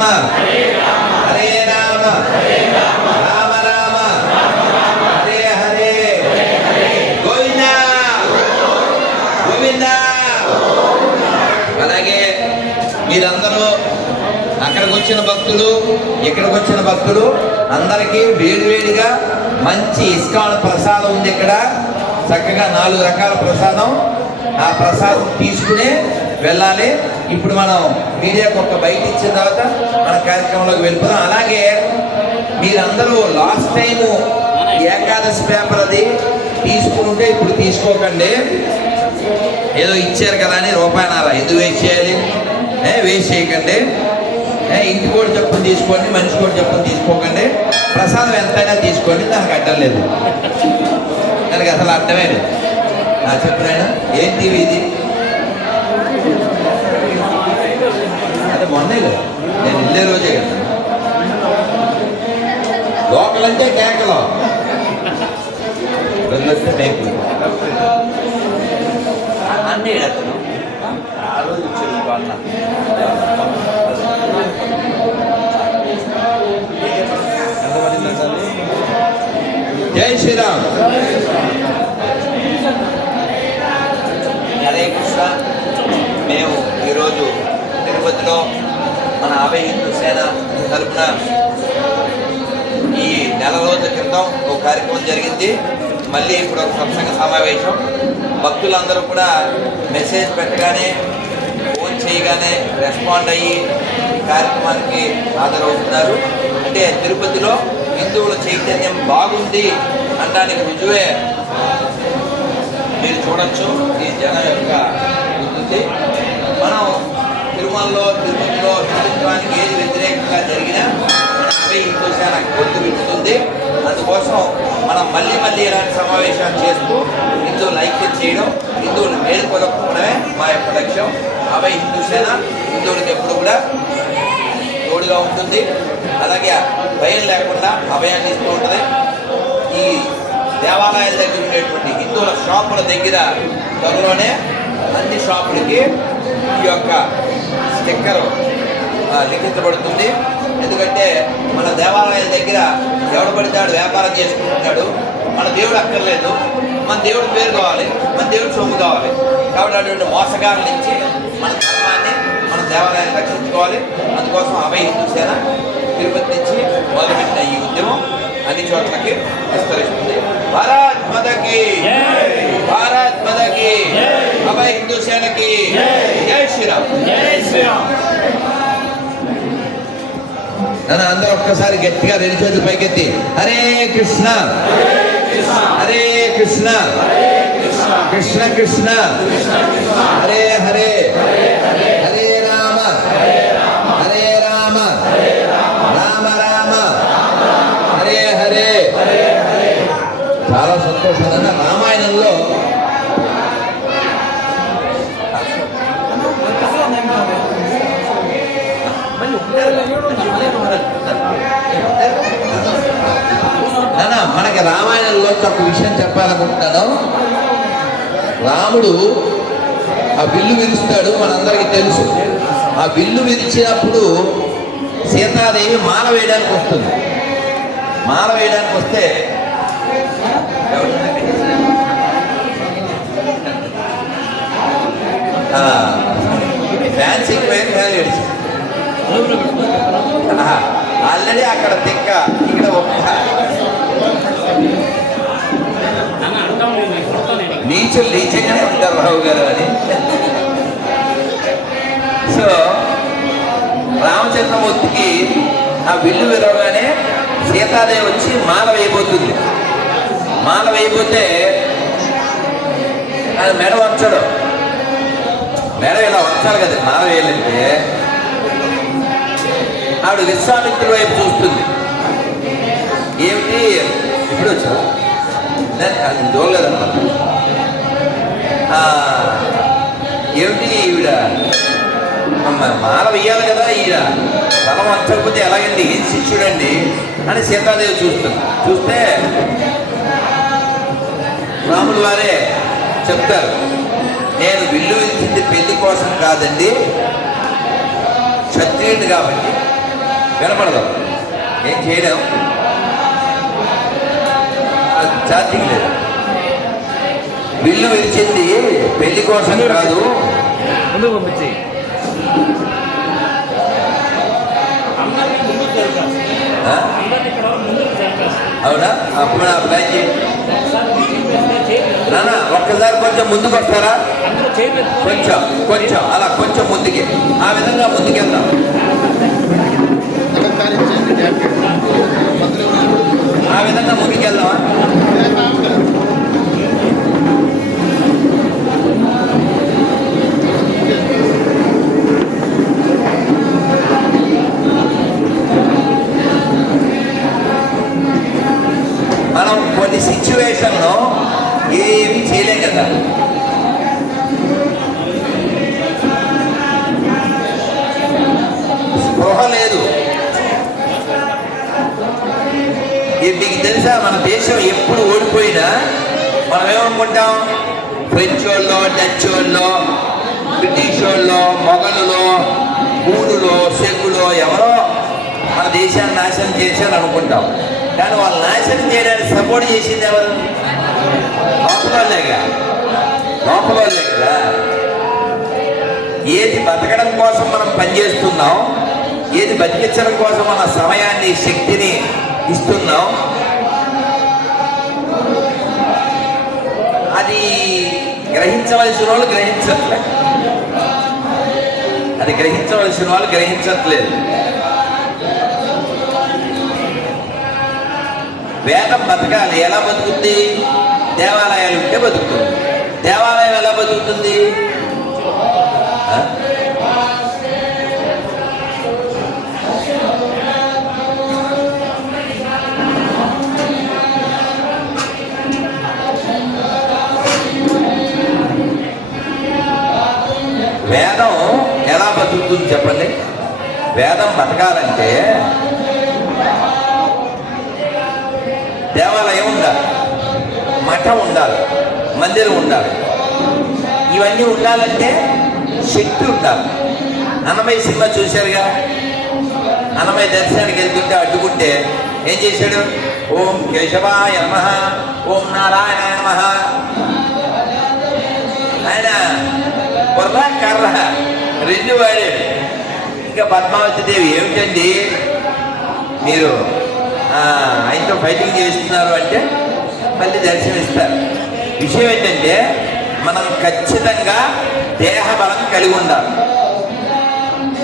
రామ హరే రామ రామ రామ హరే హరే గోవింద గోవింద. అలాగే మీరందరూ అక్కడికి వచ్చిన భక్తులు ఇక్కడికి వచ్చిన భక్తులు అందరికీ వేడివేడిగా మంచి ఇస్కాన్ ప్రసాదం ఉంది. ఇక్కడ చక్కగా 4 రకాల ప్రసాదం. ఆ ప్రసాదం తీసుకునే వెళ్ళాలి. ఇప్పుడు మనం మీడియాకు ఒక బయట ఇచ్చిన తర్వాత మన కార్యక్రమంలోకి వెళ్ళిపోదాం. అలాగే మీరందరూ లాస్ట్ టైము ఏకాదశి పేపర్ అది తీసుకుంటే ఇప్పుడు తీసుకోకండి. ఏదో ఇచ్చారు కదా అని రూపాయనారా ఎందుకు వేస్ట్ చేయాలి? వేస్ట్ చేయకండి. ఇంటి కూడా చెప్పులు తీసుకోండి, మనిషి కూడా చెప్పులు తీసుకోకండి. ప్రసాదం ఎంతైనా తీసుకోండి, దానికి అడ్డం లేదు. దానికి అసలు అడ్డమే లేదు. చెప్పినాయన ఏంటి ఇది? అదే మొన్నే కదా, నేను వెళ్ళే రోజే కదా. లోకలంటే కేకలు, వెళ్ళొస్తే మేకులు అన్నీ అతను ఆ రోజు వచ్చేది అన్న. జై శ్రీరామ్. హరే కృష్ణ. మేము ఈరోజు తిరుపతిలో మన అభయ హిందూ సేన తరపున ఈ నెల రోజుల క్రితం ఒక కార్యక్రమం జరిగింది. మళ్ళీ ఇప్పుడు ఒక సత్సంగ సమావేశం. భక్తులందరూ కూడా మెసేజ్ పెట్టగానే ఫోన్ చేయగానే రెస్పాండ్ అయ్యి ఈ కార్యక్రమానికి హాజరవుతున్నారు. అంటే తిరుపతిలో హిందువుల చైతన్యం బాగుంది అనడానికి రుజువే మీరు చూడొచ్చు ఈ జనం యొక్క ఉద్ధృతి. మనం తిరుమలలో తిరుపతిలో హిందుత్వానికి ఏది వ్యతిరేకంగా జరిగినా మన అభయ హిందూ సేన గొంతు విప్పుతుంది. అందుకోసం మనం మళ్ళీ ఇలాంటి సమావేశాలు చేస్తూ హిందువులు ఐక్యం చేయడం, హిందువులు మేలుకొలపడమే మా యొక్క లక్ష్యం. అభయ హిందూ సేన హిందువులకు ఎప్పుడు కూడా తోడుగా ఉంటుంది. అలాగే భయం లేకుండా అభయాన్ని ఇస్తూ ఉంటుంది. ఈ దేవాలయాల దగ్గర ఉండేటువంటి హిందువుల షాపుల దగ్గర త్వరలోనే అన్ని షాపులకి ఈ యొక్క స్టిక్కర్ లిఖించబడుతుంది. ఎందుకంటే మన దేవాలయాల దగ్గర ఎవడు పడితే వ్యాపారం చేసుకుంటున్నాడు. మన దేవుడు అక్కర్లేదు, మన దేవుడి పేరు కావాలి, మన దేవుడి సొమ్ము కావాలి. కాబట్టి అటువంటి మోసగాల నుంచి మన ధర్మాన్ని మన దేవాలయాన్ని రక్షించుకోవాలి. అందుకోసం అభయ హిందూ సేన తిరుపతి నుంచి మొదలుపెట్టిన ఈ ఉద్యమం అన్ని చోట్లకి విస్తరిస్తుంది. భారత్ మాతాకి, భారత్ మాతాకి, అభయ హిందూ సేనకి జై శ్రీరామ్. నన్ను అందరూ ఒక్కసారి గట్టిగా 2 చేతులు పైకెత్తి హరే కృష్ణ హరే కృష్ణ కృష్ణ కృష్ణ హరే హరే హరే రామ హరే రామ రామ రామ హరే హరే. చాలా సంతోషంగా రామాయణంలో మనకి రామాయణంలో ఒక విషయం చెప్పాలనుకుంటున్నాను. రాముడు ఆ విల్లు విరుస్తాడు, మనందరికీ తెలుసు. ఆ విల్లు విరిచినప్పుడు సీతాదేవి మాల వేయడానికి వస్తుంది. మాల వేయడానికి వస్తే ఫ్యాన్సీ ఏడిచి ఆల్రెడీ అక్కడ తిక్క, ఇక్కడ నీచులు నీచంగానే ఉంటారు రావు గారు అని. సో రామచంద్రమూర్తికి ఆ విల్లు విరవగానే సీతాదేవి వచ్చి మాల వేయబోతుంది. మాల వేయబోతే అది మెడ వంచడం, మెడ ఇలా వంచాలి కదా మాల వేయాలంటే. ఆవిడ విశ్వామిత్రుల వైపు చూస్తుంది. ఏమిటి ఇప్పుడు వచ్చావు? అది చూడలేదన్నమాట. ఏమిటి ఈవిడ మాల వేయాలి కదా, ఈవిడ తల వంచకపోతే ఎలాగండి, ఏం శిష్యుడండి అని సీతాదేవి చూస్తుంది. చూస్తే రాములు వారే చెప్తారు, నేను విల్లు విరిచింది పెళ్లి కోసం కాదండి, క్షత్రియుడిని కాబట్టి వినపడదు, ఏం చేయలేం, ఛార్జింగ్ లేదు. బిల్లు విరిచింది పెళ్లి కోసం కాదు, ముందుకు పంపించి అవునా? అప్పుడు నా ప్లాన్ చేయి నాన్న, ఒక్కసారి కొంచెం ముందుకు వస్తారా? కొంచెం కొంచెం అలా కొంచెం ముందుకి, ఆ విధంగా ముందుకెళ్దాం. ఆ విధంగా ముందుకెళ్దామా? మనం కొన్ని సిచ్యువేషన్లో ఏమీ చేయలేం కదా. స్పృహ లేదు. మీకు తెలుసా, మన దేశం ఎప్పుడు ఓడిపోయినా మనం ఏమనుకుంటాం, ఫ్రెంచ్ వాళ్ళు, డచ్ వాళ్ళు, బ్రిటిష్ వాళ్ళు, మొఘలులో, గూడులో, సెగ్గులో ఎవరో మన దేశాన్ని నాశనం చేశారు అనుకుంటాం. కానీ వాళ్ళు నాశనం చేయడానికి సపోర్ట్ చేసింది ఎవరు? లోపలే కదా. ఏది బతకడం కోసం మనం పనిచేస్తున్నాం, ఏది బతికించడం కోసం మన సమయాన్ని, శక్తిని ఇస్తున్నాం, అది గ్రహించవలసిన వాళ్ళు గ్రహించట్లే. అది గ్రహించవలసిన వాళ్ళు గ్రహించట్లేదు. వేదం బతకాలి. ఎలా బతుకుతుంది? దేవాలయాలు ఉంటే బతుకుతుంది. దేవాలయం ఎలా బతుకుతుంది? వేదం ఎలా బతుకుతుంది చెప్పండి? వేదం బతకాలంటే దేవాలయం ఉండాలి, మఠం ఉండాలి, మందిరం ఉండాలి. ఇవన్నీ ఉండాలంటే శక్తి ఉండాలి. అన్నమయ్య సినిమా చూశారుగా? అన్నమయ్య దర్శనానికి వెళ్తుంటే అడ్డుకుంటే ఏం చేశాడు? ఓం కేశవాయ నమః, ఓం నారాయణాయ నమః. ఆయన బుర్ర కర్ర రెండు వాడాడు. ఇంకా పద్మావతి దేవి, ఏమిటండి మీరు ఆయనతో ఫైటింగ్ చేస్తున్నారు అంటే మళ్ళీ దర్శనమిస్తారు. విషయం ఏంటంటే మనం ఖచ్చితంగా దేహ బలం కలిగి ఉండాలి,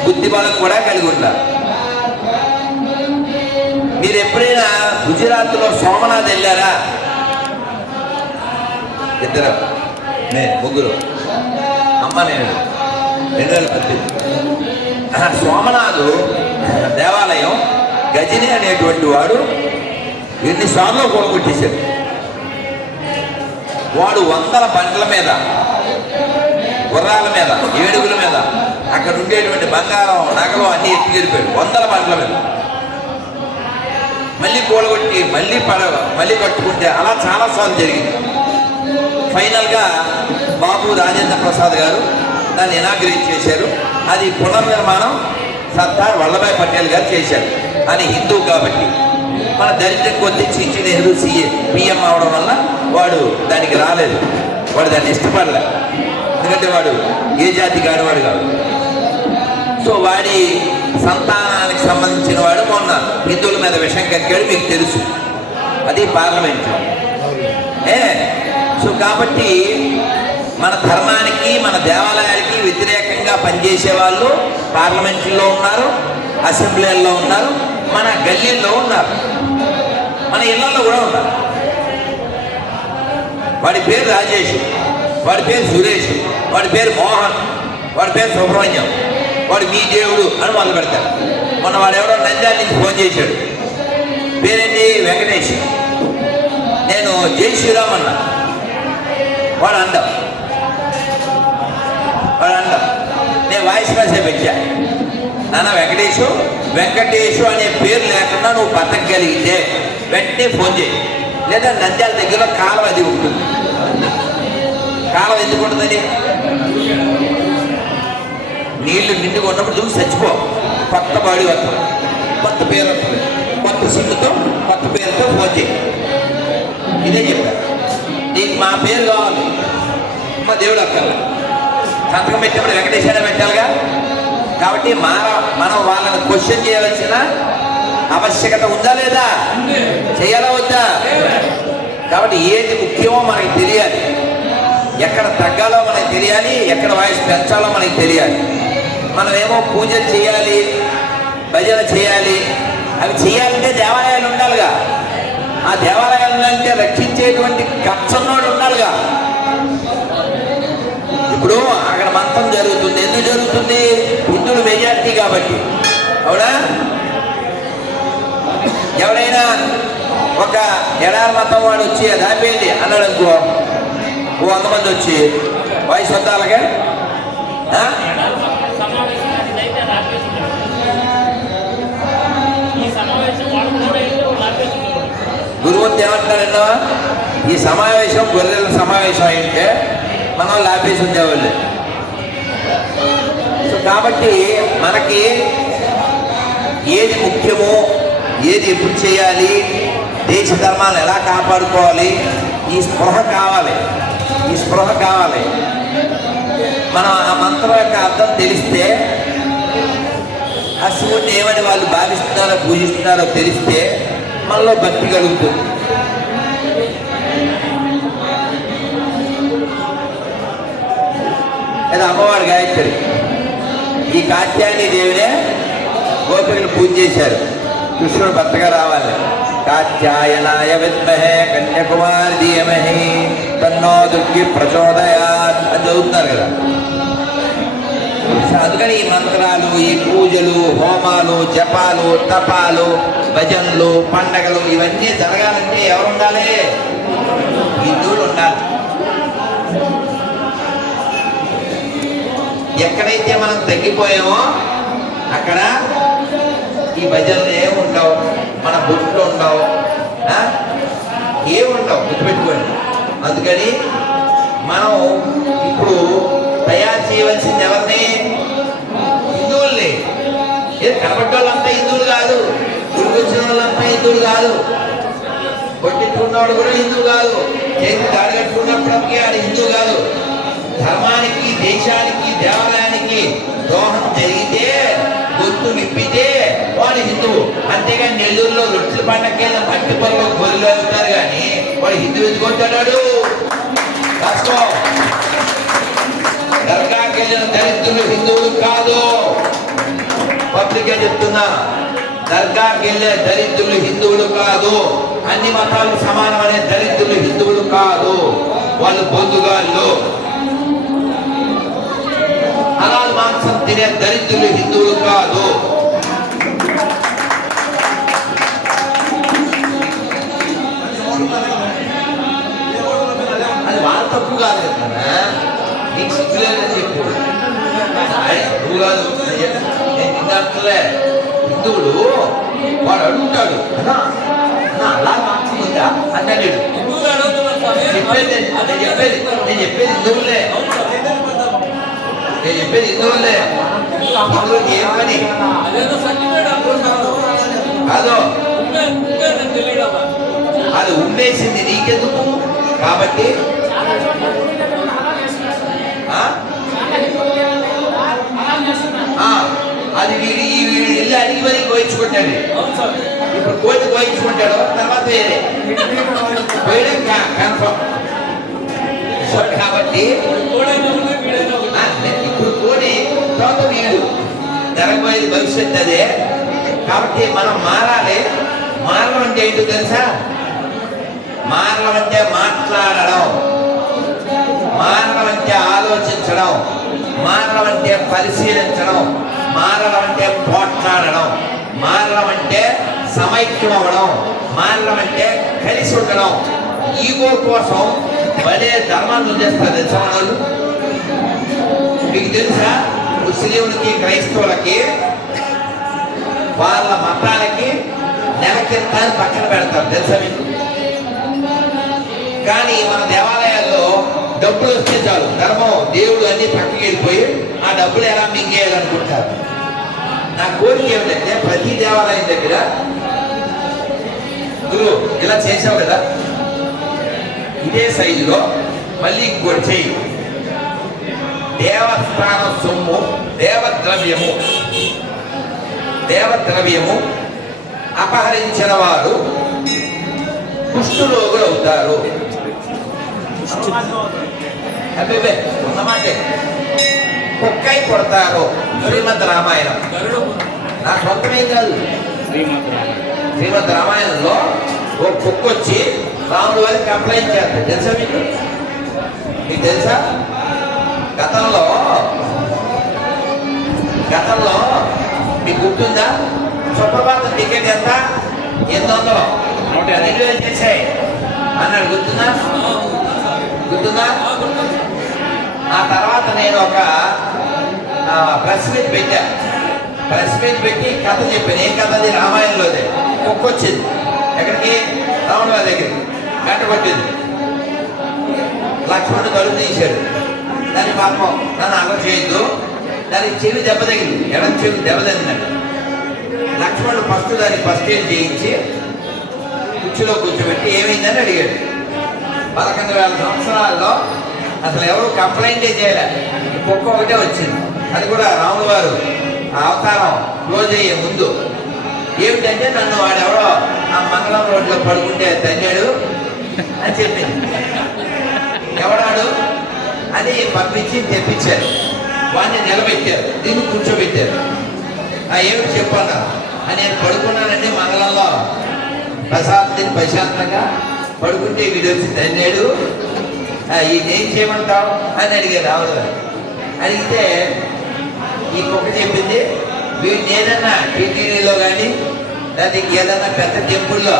బుద్ధి బలం కూడా కలిగి ఉండాలి. మీరు ఎప్పుడైనా గుజరాత్లో సోమనాథ్ వెళ్ళారా? ఇద్దరు, ముగ్గురు, అమ్మ నేను 2018. సోమనాథ్ దేవాలయం గజని అనేటువంటి వాడు ఎన్నిసార్లు కొనుగొట్టేశాడు. వాడు 100 బండ్ల మీద, గుర్రాల మీద, ఏడుగుల మీద, అక్కడ ఉండేటువంటి బంగారం, నగలు అన్నీ ఎత్తుకెళ్ళిపోయాడు 100 బండ్ల మీద. మళ్ళీ కూలగొట్టి మళ్ళీ కట్టుకుంటే అలా చాలాసార్లు జరిగింది. ఫైనల్గా బాబు రాజేంద్ర ప్రసాద్ గారు దాన్ని ఇనాగ్రేట్ చేశారు. అది పునర్నిర్మాణం సర్దార్ వల్లభాయ్ పటేల్ గారు చేశారు. అని హిందూ కాబట్టి మన దరిద్రం కొద్ది చిచ్చి నెహ్రూ పిఎం అవడం వల్ల వాడు దానికి రాలేదు, వాడు దాన్ని ఇష్టపడలే. ఎందుకంటే వాడు ఏ జాతి వాడు కాదు. సో వాడి సంతానానికి సంబంధించిన వాడు మొన్న హిందువుల మీద విషం కక్కాడు, మీకు తెలుసు. అది పార్లమెంట్లో. సో కాబట్టి మన ధర్మానికి, మన దేవాలయాలకి వ్యతిరేకంగా పనిచేసే వాళ్ళు పార్లమెంట్లో ఉన్నారు, అసెంబ్లీల్లో ఉన్నారు, మన గల్లీల్లో ఉన్నారు, మన ఇళ్లలో కూడా ఉన్నారు. వాడి పేరు రాజేష్, వాడి పేరు సురేష్, వాడి పేరు మోహన్, వాడి పేరు సుబ్రహ్మణ్యం, వాడు మీ దేవుడు అని మొదలు పెడతారు. మొన్న వాడు ఎవరో నంద్యాల నుంచి ఫోన్ చేశాడు, పేరేంటి వెంకటేష్, నేను జై శ్రీరామ్ అన్నా. వాడు అండం నేను వాయిస్ మెసేజ్ పెట్టా, నాన్న వెంకటేశు అనే పేరు లేకుండా నువ్వు బతకగలిగితే వెంటనే ఫోన్ చేయి, లేదా నంద్యాల దగ్గరలో కాలం అది ఉంటుంది. కాలం ఎందుకు ఉంటుందని, నీళ్లు నిండుగా ఉన్నప్పుడు నువ్వు చచ్చిపో, కొత్త బాడీ వస్తుంది. కొత్త పేరు వస్తుంది, కొత్త సిమ్తో కొత్త పేరుతో ఫోన్ చేయి. ఇదే చెప్పారు. నీకు మా పేరు కావాలి, మా దేవుడు అక్కర్లే. సంతకం పెట్టినప్పుడు వెంకటేశ్వర పెట్టాలిగా. కాబట్టి మనం వాళ్ళని క్వశ్చన్ చేయవలసిన ఆవశ్యకత ఉందా లేదా, చేయాలా వద్దా? కాబట్టి ఏది ముఖ్యమో మనకి తెలియాలి, ఎక్కడ తగ్గాలో మనకి తెలియాలి, ఎక్కడ వాయిస్ పెంచాలో మనకి తెలియాలి. మనమేమో పూజలు చేయాలి, భజన చేయాలి, అవి చేయాలంటే దేవాలయాలు ఉండాలిగా. ఆ దేవాలయాలు అంటే రక్షించేటువంటి కచ్చన్నోడు ఉండాలిగా. ఇప్పుడు అక్కడ మంత్రం జరుగుతుంది, ఎందుకు జరుగుతుంది? హిందువులు మెజార్టీ కాబట్టి, అవునా? ఎవరైనా ఒక ఎడారి మతం వాడు వచ్చి అది ఆపేయండి అన్నాడు అనుకో, 100 మంది వచ్చి వయసు వద్దాలగా గురువంతి ఏమంటారన్నా, ఈ సమావేశం గొర్రెల సమావేశం అయితే మనం లాపేసి ఉండేవాళ్ళు. సో కాబట్టి మనకి ఏది ముఖ్యమో, ఏది ఎప్పుడు చేయాలి, దేశ ధర్మాలను ఎలా కాపాడుకోవాలి, ఈ స్పృహ కావాలి. మనం ఆ మంత్రం యొక్క అర్థం తెలిస్తే, ఆ శివుడిని ఏమని వాళ్ళు భావిస్తున్నారో పూజిస్తున్నారో తెలిస్తే మనలో భక్తి కలుగుతుంది. అది అమ్మవారి గాయత్రి. ఈ కాత్యాయని దేవినే గోపికలు పూజ చేశారు. కృష్ణుడు భర్తగా రావాలి. కాత్యాయనాయ విద్మహే కన్యాకుమారి ధీమహి తన్నో దుర్గి ప్రచోదయాత్ అని చదువుతున్నారు కదా. అందుకని ఈ మంత్రాలు, ఈ పూజలు, హోమాలు, జపాలు, తపాలు, భజనలు, పండగలు ఇవన్నీ జరగాలంటే ఎవరు ఉండాలి? హిందువులు ఉండాలి. ఎక్కడైతే మనం తగ్గిపోయామో అక్కడ ఈ భజనలు ఏముండవు, మన బుట్లు ఉండవు, ఏముండవు, గుర్తుపెట్టుకోండి. అందుకని మనం ఇప్పుడు తయారు చేయవలసింది ఎవరిని? హిందువుల్ని. కనబడ్డ వాళ్ళంతా హిందువులు కాదు, గుడికి వచ్చిన వాళ్ళంతా హిందువులు కాదు, కొట్టించుకున్నవాడు కూడా హిందువు కాదు, చేతి దాడి కట్టుకున్నప్పటికీ ఆడు హిందువు కాదు. ధర్మానికి, దేశానికి, దేవాలయానికి ద్రోహం జరిగితే, గుర్తు విప్పితే వాడు హిందువు. అంతేగాని నెల్లూరులో రొట్టెల పండగ మట్టి పొరలో గొర్రెలు అవుతారు కానీ వాడు హిందువు ఎదుగుతాడు. దర్గాకి వెళ్ళిన దరిద్రులు హిందువులు కాదు. పబ్లికే చెప్తున్నా, దర్గాకి వెళ్ళే దరిద్రులు హిందువులు కాదు. అన్ని మతాలు సమానమనే దరిద్రులు హిందువులు కాదు, వాళ్ళు బొందుగాళ్ళు. హలాల్ మాంసం తినే దరిద్రులు హిందువులు కాదు. అది వాళ్ళ తప్పు కాదు కదా, నీకు సిగ్గులేదని చెప్పు. నువ్వు కాదు, నేను నిన్నట్లే. హిందువుడు వాడు అడుగుతాడు, అలా మాంసం ఉందా అంటే చెప్పేది హిందువులే. నేను చెప్పేది హిందువులే. హిందువులకి ఏం పని కాదు, అది ఉమ్మేసింది నీకెందుకు? కాబట్టి అది వీడి వెళ్ళి అడిగి మరీ కోయించుకుంటాడు. ఇప్పుడు కోతి కోయించుకుంటాడు, తర్వాత వేరే వేయడం కన్ఫర్మ్. కాబట్టి ఇప్పుడు కోడి తర్వాత వీడు జరగబోయేది భవిష్యత్తు అదే. కాబట్టి మనం మారాలి. మారడం అంటే ఏంటో తెలుసా? మారడం అంటే మాట్లాడడం, మారడం అంటే ఆలోచించడం, మారడం అంటే పరిశీలించడం, మారడం అంటే పోట్లాడడం, మారడం అంటే సమైక్యం అవ్వడం, మారడం అంటే కలిసి ఉండడం. ఈగో కోసం భలే ధర్మాన్ని చేస్తారు తెలుసా వాళ్ళు. మీకు తెలుసా, ముస్లింలకి, క్రైస్తవులకి, వాళ్ళ మతాలకి నెలకింత పక్కన పెడతారు తెలుసా మీకు. కానీ మన దేవాలయాల్లో డబ్బులు వస్తే చాలు, ధర్మం, దేవుడు అన్ని పక్కకి వెళ్ళిపోయి ఆ డబ్బులు ఎలా మింగేయాలనుకుంటారు. నా కోరిక ఏమిటంటే ప్రతి దేవాలయం దగ్గర గురువు ఇలా చేసావు కదా, ఇదే సైజులో మళ్ళీ ఇంకోటి చేయి. దేవస్థాన సొమ్ము, దేవద్రవ్యము అపహరించిన వారు కుష్ఠరోగులు అవుతారు. అబ్బే ఉన్నమాటే కుక్కై కొడతారు. శ్రీమద్ రామాయణం నా సొంతమేం కాదు. శ్రీమద్ రామాయణంలో ఓ కుక్క వచ్చి రాముడు వారికి కంప్లైంట్ చేస్తారు. తెలుసా మీకు? మీకు తెలుసా? గతంలో మీకు గుర్తుందా? సుప్రభాతం టికెట్ ఎంత? 800 చేశాయి అన్నాడు. గుర్తుందా? ఆ తర్వాత నేను ఒక ప్రెస్ మీట్ పెట్టి కథ చెప్పాను. ఏం కథ? అది రామాయణంలోదే. కుక్క వచ్చింది ఎక్కడికి? రావణ వారి దగ్గరికి. గంట కొట్టింది. లక్ష్మణుడు తలుపు తీశాడు. దాని పాపం నన్ను అలా చేయొద్దు, దానికి చెవి దెబ్బ తగిలింది, ఎడం చెవి దెబ్బ తగిలిందండి. లక్ష్మణుడు దానికి ఫస్ట్ ఎయిడ్ చేయించి కుర్చీలో కూర్చోబెట్టి ఏమైందని అడిగాడు. 11,000 సంవత్సరాల్లో అసలు ఎవరు కంప్లైంటే చేయలే. కుక్క ఒకటే వచ్చింది. అది కూడా రాముడు వారు అవతారం క్లోజ్ అయ్యే ముందు. ఏమిటంటే నన్ను వాడెవడో ఆ మంగళం రోడ్లో పడుకుంటే తన్నాడు అని చెప్పింది. ఎవడాడు అని పంపించి తెప్పించారు. వాడిని నిలబెట్టారు, దీన్ని కూర్చోబెట్టారు. ఏమిటి చెప్పన్నా? నేను పడుకున్నానండి మంగళంలో, ప్రశాంతంగా పడుకుంటే వీడు వచ్చి తన్నాడు, ఏం చేయమంటావు అని అడిగారు రాముడు గారు. అడిగితే ఈ కుక్క చెప్పింది, వీడిని ఏదన్నా టీటీడీలో కానీ లేదా ఏదన్నా పెద్ద టెంపుల్లో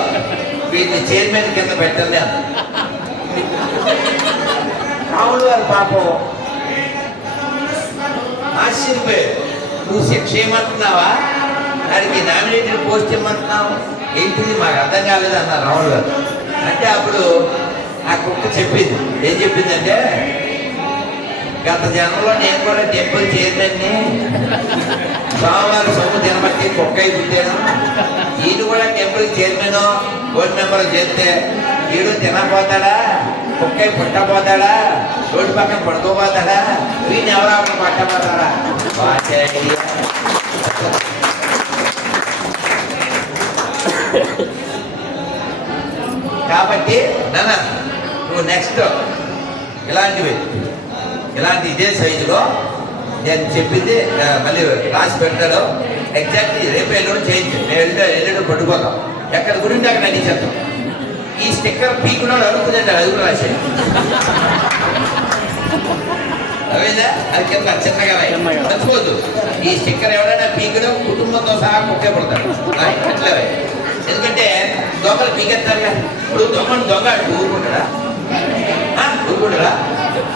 వీడిని చైర్మన్ కింద పెట్టండి అన్న. రాముడు గారు పాపం ఆశ్చర్యపోయారు. నువ్వు శిక్ష ఏమంటున్నావా? దానికి నామినేటెడ్ పోస్ట్ ఇమ్మంటున్నావు ఏంటిది? మాకు అర్థం కాలేదు అన్నారు రాముడు గారు. అంటే అప్పుడు ఆ కుక్క చెప్పింది. ఏం చెప్పిందంటే, గత జనంలో నేను కూడా టెంపుల్ చేయదండి, స్వామివారి సొమ్ము తినబట్టి కుక్క అయి పుట్టాను. ఈయన కూడా టెంపుల్ చైర్మన్ బోర్డు మెంబర్ చేస్తే ఈడు తినపోతాడా, కుక్క అయి పుట్టపోతాడా, రోడ్డు పక్కన పడుకోపోతాడా, వీడిని ఎవరో అక్కడ పట్టపోతాడా? కాబట్టి నాన్న నువ్వు నెక్స్ట్ ఇలాంటి ఇదే సైజులో నేను చెప్పింది మళ్ళీ రాసి పెడతాడు. ఎగ్జాక్ట్లీ రేపు ఎల్లుండి చేయించు. నేను ఎల్లుండి పట్టుకోతాం. ఎక్కడ గురించి అక్కడ నటించేద్దాం. ఈ స్టిక్కర్ పీకున్నాడు అడుగుతుందండి, అది కూడా రాసేది. అవేదా అది కింద చిన్నగా మర్చిపోద్దు. ఈ స్టిక్కర్ ఎవరైనా పీకడం కుటుంబంతో సహా కుక్కే పడతాడు. అట్లే ఎందుకంటే దొంగలు పీకెత్తారుగా. ఇప్పుడు దొంగ ఊరుకుంటాడా?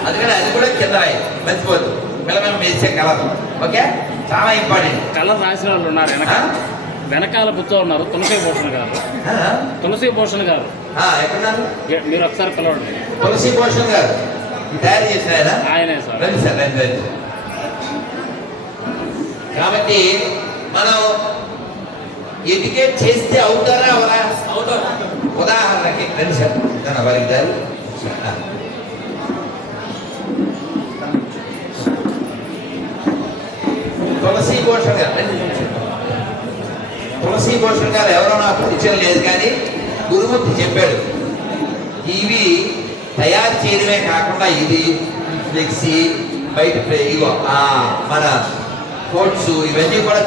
అందుకని అది కూడా కింద రాయి, మర్చిపోద్దు. పిల్లలు వేసే కలర్ ఓకే, చాలా ఇంపార్టెంట్. కలర్ రాసిన వాళ్ళు ఉన్నారు వెనకాల కూర్చో ఉన్నారు. తులసి భూషణ్ గారు ఎక్కడున్నారు? మీరు ఒకసారి పిలవండి. తులసి భూషణ్ గారు తయారు చేసిన ఆయనే సార్. రండి సార్, రండి. కాబట్టి మనం ఎడ్యుకేట్ చేస్తే అవుతారా అవరా? ఉదాహరణకి రండి సార్, వారికి దారి. తులసి భూషణ్ గారు ఎవరో నాకు పరిచయం లేదు, కానీ గురుమూర్తి చెప్పాడు. ఇవి తయారు చేయడమే కాకుండా ఇది ఫ్లెక్సీ బయట ఇగో మన కోట్స్ ఇవన్నీ కూడా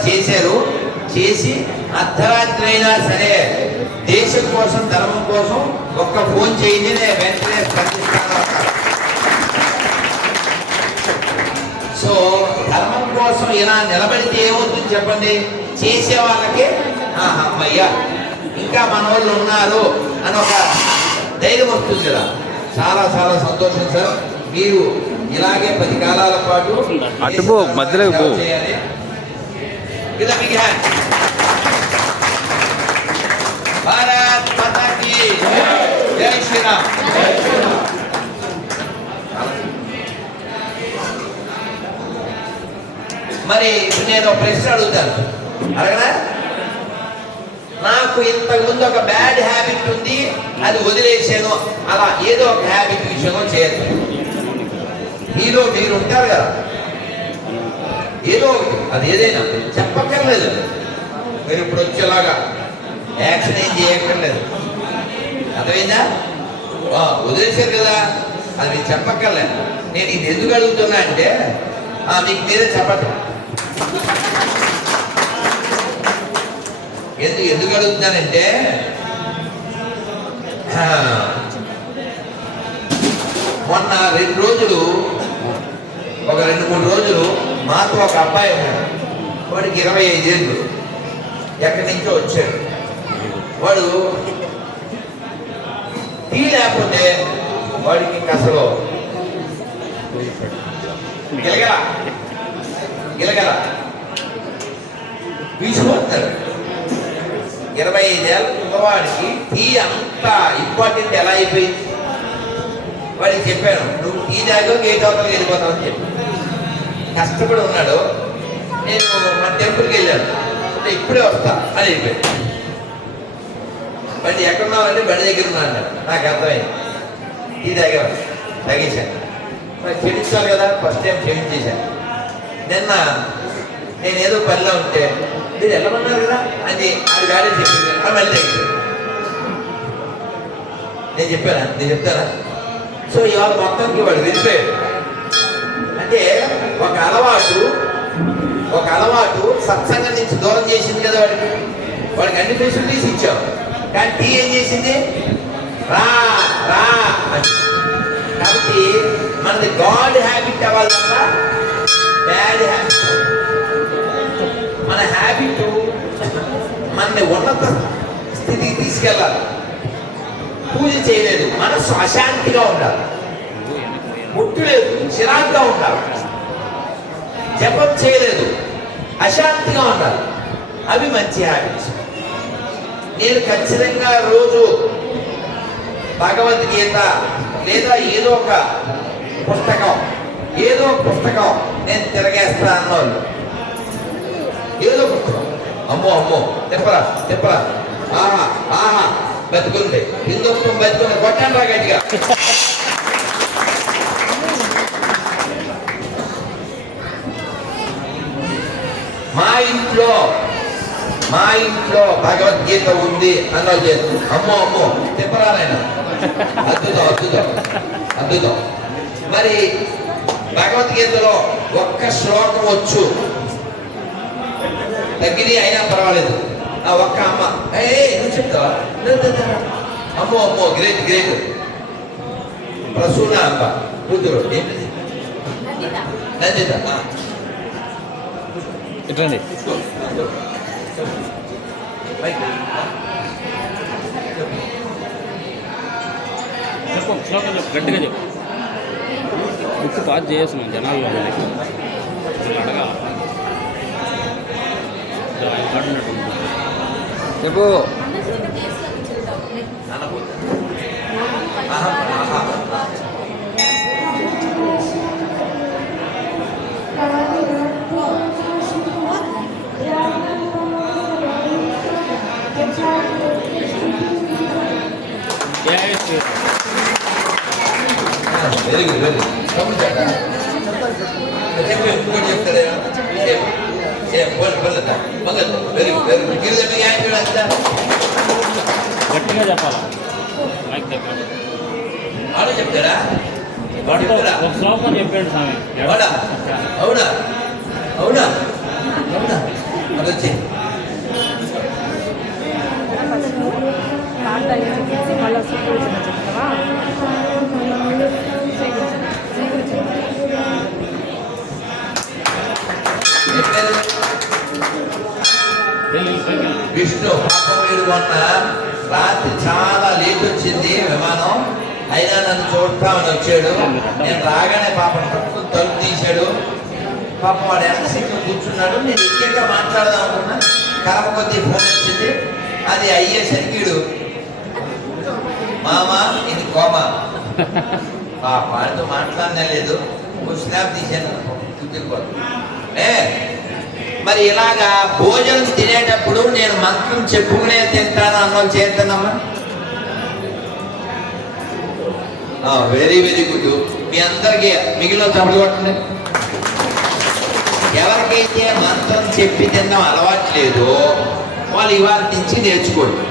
చేసి అర్ధరాత్రి అయినా సరే దేశం కోసం, ధర్మం కోసం ఒక్క ఫోన్ చేయండి, నేను వెంటనే స్పందిస్తాను. సో ధర్మం కోసం ఇలా నిలబడితే ఏమవుతుంది చెప్పండి? చేసే వాళ్ళకి అమ్మయ్యా ఇంకా మన వాళ్ళు ఉన్నారు అని ఒక ధైర్యం వస్తుంది కదా. చాలా చాలా సంతోషం సార్. మీరు ఇలాగే 10 కాలాల పాటు చేయాలి. ఇలా మీకు భారత్ మాతా కీ జై శ్రీరామ్. మరి నేను ప్రశ్న అడుగుతాను. అడగనా? నాకు ఇంతకుముందు ఒక బ్యాడ్ హ్యాబిట్ ఉంది, అది వదిలేసాను, అలా ఏదో ఒక హ్యాబిట్ విషయంలో చేయదు. మీలో మీరు ఉంటారు కదా, ఏదో ఒకటి, అది ఏదైనా చెప్పక్కర్లేదు. మీరు ఇప్పుడు వచ్చేలాగా యాక్షన్ ఏం చేయక్కర్లేదు, అర్థమైందా? వదిలేశారు కదా, అది మీరు చెప్పక్కర్లేదు. నేను ఇది ఎందుకు అడుగుతున్నా అంటే మీకు మీరే చెప్పండి. ఎందుకు అడుగుతున్నానంటే మొన్న 2 రోజులు, ఒక 2-3 రోజులు మాకు ఒక అబ్బాయి ఉన్నాడు. వాడికి 25 ఏళ్ళు, ఎక్కడి నుంచో వచ్చాడు. వాడు టీ లేకపోతే వాడికి అసలు గిలగల వీసిపోతాడు. 25 ఏళ్ళ పిల్లవాడికి టీ అంత ఇంపార్టెంట్ ఎలా అయిపోయింది? వాడికి చెప్పాను, నువ్వు టీ తాగో గేట్ అవతలకి వెళ్ళిపోతావు అని చెప్పి. కష్టపడి ఉన్నాడు. నేను మా టెంపుల్కి వెళ్ళాను, అంటే ఇప్పుడే వస్తా అని చెప్పాడు. బండి ఎక్కడున్నావంటే బండి దగ్గర ఉన్నాను. నాకు అర్థమైంది, టీ తాగేవాడు, తాగేశాను. మరి క్షమించాలి కదా, ఫస్ట్ టైం క్షమించేశాను. నిన్న నేను ఏదో పనిలో ఉంటే మీరు వెళ్ళమన్నారు కదా అని అది గాడే చెప్పింది, అది మళ్ళీ తగ్గింది. నేను చెప్పానా? నేను చెప్తానా? సో ఇవాళ మొత్తానికి వాడు వెళ్ళిపోయాడు. అంటే ఒక అలవాటు సత్సంగం నుంచి దూరం చేసింది కదా వాడికి అన్ని ఫెసిలిటీస్ ఇచ్చాం, కానీ టీ ఏం చేసింది? రా రా అని. కాబట్టి మనది గాడ్ హ్యాబిట్ అవ్వాలి తప్ప బ్యాడ్ హ్యాబిట్. మన హ్యాబిట్ మనని ఉన్నత స్థితికి తీసుకెళ్ళాలి. పూజ చేయలేదు, మనసు అశాంతిగా ఉండాలి, ముట్టు లేదు, చిరాకుగా ఉండాలి. జపం చేయలేదు, అశాంతిగా ఉండాలి. అవి మంచి హ్యాబిట్స్. నేను ఖచ్చితంగా రోజు భగవద్గీత లేదా ఏదో ఒక పుస్తకం నేను తిరగేస్తా అన్నోళ్ళు, ఏదో పుస్తకం, అమ్మో తిప్పరా ఆహా బతుకుంది, హిందుత్వం బతుకుంది, కొట్టాను రా గట్టిగా. మా ఇంట్లో భగవద్గీత ఉంది అన్న చేస్తూ అమ్మో తిప్పరాలైనా అద్భుతం. మరి భగవద్గీతలో ఒక్క శ్లోకం వచ్చు, తగ్గిది అయినా పర్వాలేదు. ఆ ఒక్క అమ్మ నువ్వు చెప్తావా? అమ్మో గ్రేట్. ప్రసూన అమ్మ కూతురు ఏంటిది? నందిత. ఇట్లండి. చెప్పు, శ్లోకం చెప్పు, గట్టిగా చెప్పు. బుక్ పాస్ చేస్తున్నాం జనాల్లో అడగా చెప్పు. Very good. చెప్పు, ఇంకోటి చెప్తాడే. గట్టిగా చెప్పాలా, మైక్ దగ్గర ఆడో చెప్తాడా? ఒక శ్లోకం చెప్పాడు స్వామి. అవునా అదొచ్చి విష్ణు పాపం వీడు మొన్న రాత్రి చాలా లేట్ వచ్చింది విమానం, అయినా నన్ను చూడతామని వచ్చాడు. నేను రాగానే పాపం పట్టుకుని తలుపు తీశాడు. పాపం వాడు ఎంత సీట్లో కూర్చున్నాడు. నేను ఇంకెక్క మాట్లాడదాం అనుకున్నా, కలప కొద్దీ ఫోన్ వచ్చింది. అది అయ్యేసరికి వీడు మామా ఇది కోమా, వాడితో మాట్లాడనే లేదు. స్నాప్ తీసాను, మరి ఇలాగా భోజనం తినేటప్పుడు నేను మంత్రం చెప్పుకునే తింటాను అన్నం చేద్దానమ్మా. Very very good. మీ అందరికి మిగిలిన తప్పుడు కొట్టండి. ఎవరికైతే మంత్రం చెప్పి తినడం అలవాటు లేదో వాళ్ళు ఇవాళ నుంచి నేర్చుకోండి.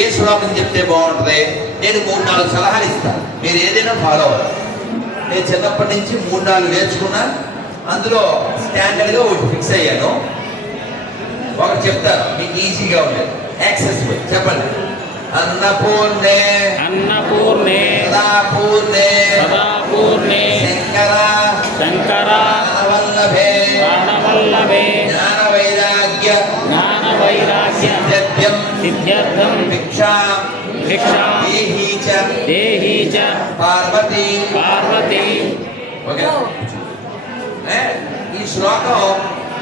ఏ శ్లోకం చెప్తే బాగుంటుంది, నేను 3-4 సలహాలు ఇస్తాను, మీరు ఏదైనా ఫాలో అవ్వాలి. నేను చిన్నప్పటి నుంచి 3-4 నేర్చుకున్నా, అందులో స్టాండర్డ్గా ఒకటి ఫిక్స్ అయ్యాను. ఒకటి చెప్తాను, మీకు ఈజీగా ఉండేది, యాక్సెసిబుల్. చెప్పండి. అన్నపూర్ణే అన్నపూర్ణే సదాపూర్ణే సదాపూర్ణే శంకర శంకర ప్రాణవల్లభే ప్రాణవల్లభే జ్ఞాన వైరాగ్య సిద్ధ్యర్థం భిక్షా దేహీ చ పార్వతీ. ఓకే, ఈ శ్లోకం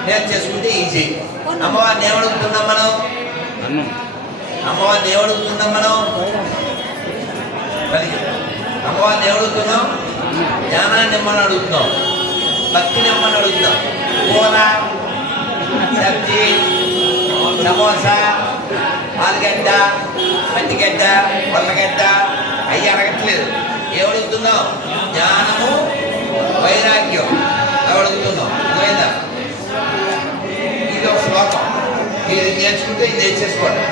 నేను చేసుకుంటే ఈజీ. అమ్మవారిని ఏమడుగుతున్నాం మనం? అమ్మవారిని ఏమడుగుతున్నాం మనం? అమ్మవారిని ఏమడుగుతున్నాం? జ్ఞానాన్ని ఇమ్మని అడుగుతున్నాం, భక్తిని ఇమ్మని అడుగుతున్నాం. కూర, సబ్జీ, సమోసా, ఆలుగడ్డ, పచ్చిగడ్డ, పొల్లగడ్డ అవి అడగట్లేదు. ఏమడుగుతున్నాం? జ్ఞానము వైరాగ్యం అడుగుతున్నాం. అర్థమైందా? ఇది ఒక శ్లోకం. మీరు నేర్చుకుంటే ఇది నేర్చేసుకోండి.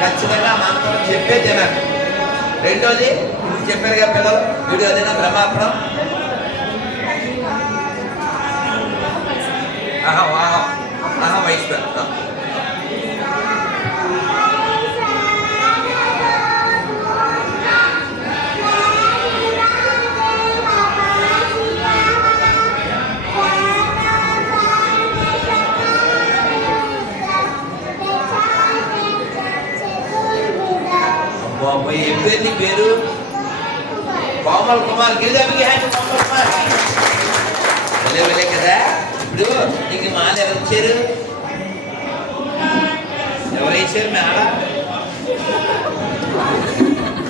ఖచ్చితంగా మంత్రం చెప్పే తినాలి. రెండోది చెప్పారుగా పిల్లలు, వీడియో అదేనా బ్రహ్మాత్రం. వైష్ణవ్ ఏం పేరు నీ పేరు? కోమల్ కుమార్. గిరిజామికి హ్యాండ్ కోమల్ కుమార్. వెళ్ళే కదా. ఇప్పుడు నీకు మాల ఎవరు ఇచ్చారు? ఎవరు వేసారు మాల?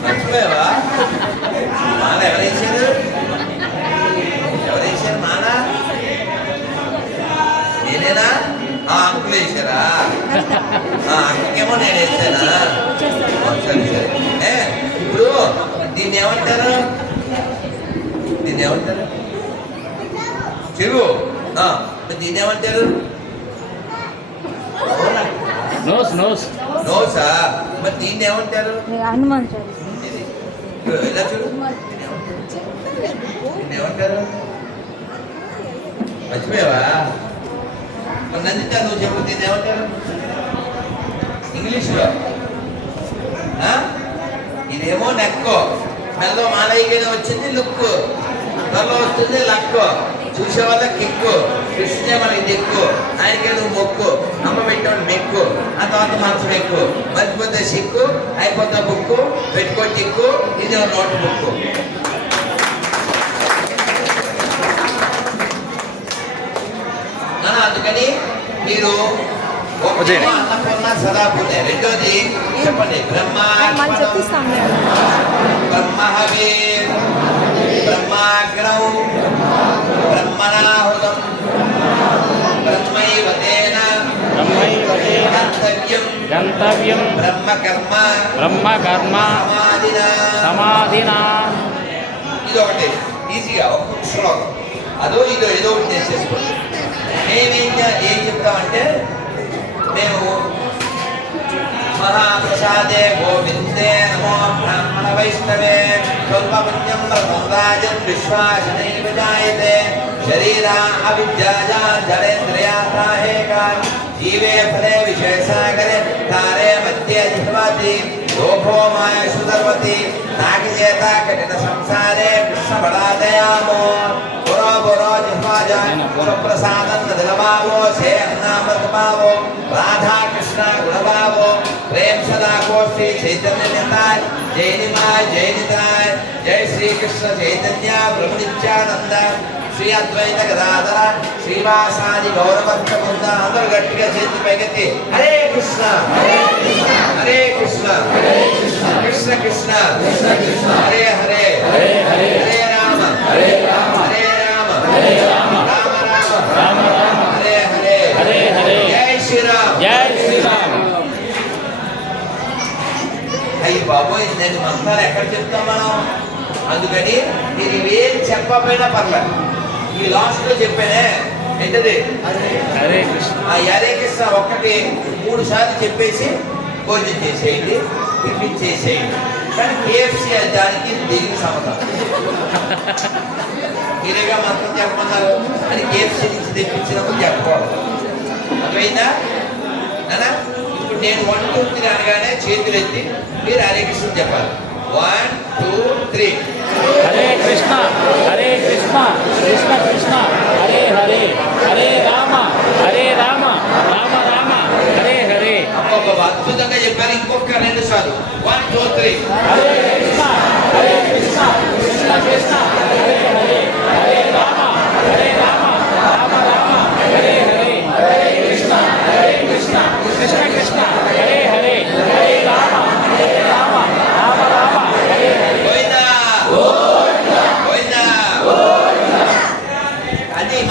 మర్చిపోయావా? మాల ఎవరు వేసారు? ఎవరు వేసారు మాల? నేనేనా? అంకులు వేసారా? అంకుకేమో నేను వేసానా? సరే సరే. ఇప్పుడు దీన్ని ఏమంటారు? దీన్ని ఏమంటారు? చెరువు. దీన్ని ఏమంటారు? నోసా. మరి దీన్ని ఏమంటారు? ఇలా చూడు, దీన్ని ఏమంటారు? మర్చిపోయావా? నందిత నువ్వు చెప్పు, దీన్ని ఏమంటారు ఇంగ్లీష్లో? ఇదేమో నెక్కో, మెల్లో మాలయ్యగా వచ్చింది లుక్కు, త్వరలో వస్తుంది లక్కు, చూసే వాళ్ళ కిక్కు, కృష్ణే మనకి దిక్కు, ఆయనకే నువ్వు మొక్కు, అమ్మ పెట్టేవాడు మెక్కు, ఆ తర్వాత మంచం ఎక్కు, మర్చిపోతే సిక్కు, అయిపోతే బుక్కు, పెట్టుకో టిక్కు, ఇది నోట్ బుక్కు. అందుకని మీరు అన్నపూర్ణ సదాపూర్ణ. రెండోది చెప్పండి, బ్రహ్మహవే బ్రహ్మాగ్రౌ బ్రహ్మణాహుతం బ్రహ్మైవతేన గంతవ్యం బ్రహ్మకర్మ సమాధినా. ఇది ఒకటి ఈజీగా ఒక్కొక్క శ్లోకం అదో ఇదో ఏదో ఒకటి చేసేసుకోండి. ఏం చెప్తామంటే, మేము మహాప్రసాదే గోవిందే నమో బ్రాహ్మణ వైష్ణవే స్వల్పపుణ్యం రాజన్ విశ్వాసనైవ జాయతే శరీరా అవిద్యాజా జడేంద్రియాహేకా జీవే ఫలే విశేషాగరే తారే మధ్య జిహ్వతి లోభో మాయసు సర్వతి నాకి చేత కఠిన సంసారే కృష్ణ బడాదయామో పురో పురో జిహ్వాజాన్ ప్రసాదం నదలమావో సే అన్నామృతమావో రాధా కృష్ణ గుణభావో ప్రేమ సదా కోష్ఠి చైతన్య నితాయ్ జై నిమాయ్ జై నితాయ్ జై శ్రీకృష్ణ చైతన్య ప్రభు నిత్యానంద శ్రీ అద్వైత గదాధర శ్రీవాసాది గౌరభక్త బృంద. అందరూ గట్టిగా చేతి పైకెత్తి హరే కృష్ణ హరే కృష్ణ కృష్ణ కృష్ణ హరే హరే హరే రామ హరే రామ రామ రామ హరే హరే జై శ్రీరామ్. అయ్యి బాబోయ్, నేను మంత్రాలు ఎక్కడ చెప్తాం మనం? అందుకని మీరు ఇవేం చెప్పకపోయినా పర్లేదు. ఈ లాస్ట్లో చెప్పానే ఏంటది? హరే కృష్ణ. ఆ హరే కృష్ణ ఒక్కటి 3 సార్లు చెప్పేసి భోజనం చేసేయండి, టిఫిన్ చేసేయండి. కానీ కేఎఫ్సి దానికి దీనికి సంబంధం. మీరేగా మంత్రం చెప్పమన్నారు అని కేఎఫ్సి నుంచి తెప్పించినప్పుడు చెప్పకూడదు. అర్థమైందా నాన్న? ఇప్పుడు నేను 1 2 3 అనగానే చేతులు ఎత్తి మీరు హరే కృష్ణ చెప్పాలి. 1 2 3. హరే కృష్ణ హరే కృష్ణ కృష్ణ కృష్ణ హరే హరే హరే రామ రామ రామ హరే హరే. అబ్బబ్బబ్బ, అద్భుతంగా చెప్పారు. ఇంకొక 2 సార్లు 1 2 3. హరే కృష్ణ కృష్ణ కృష్ణ హరే హరే హరే రామ రామ రామ హరే హరే హరే కృష్ణ కృష్ణ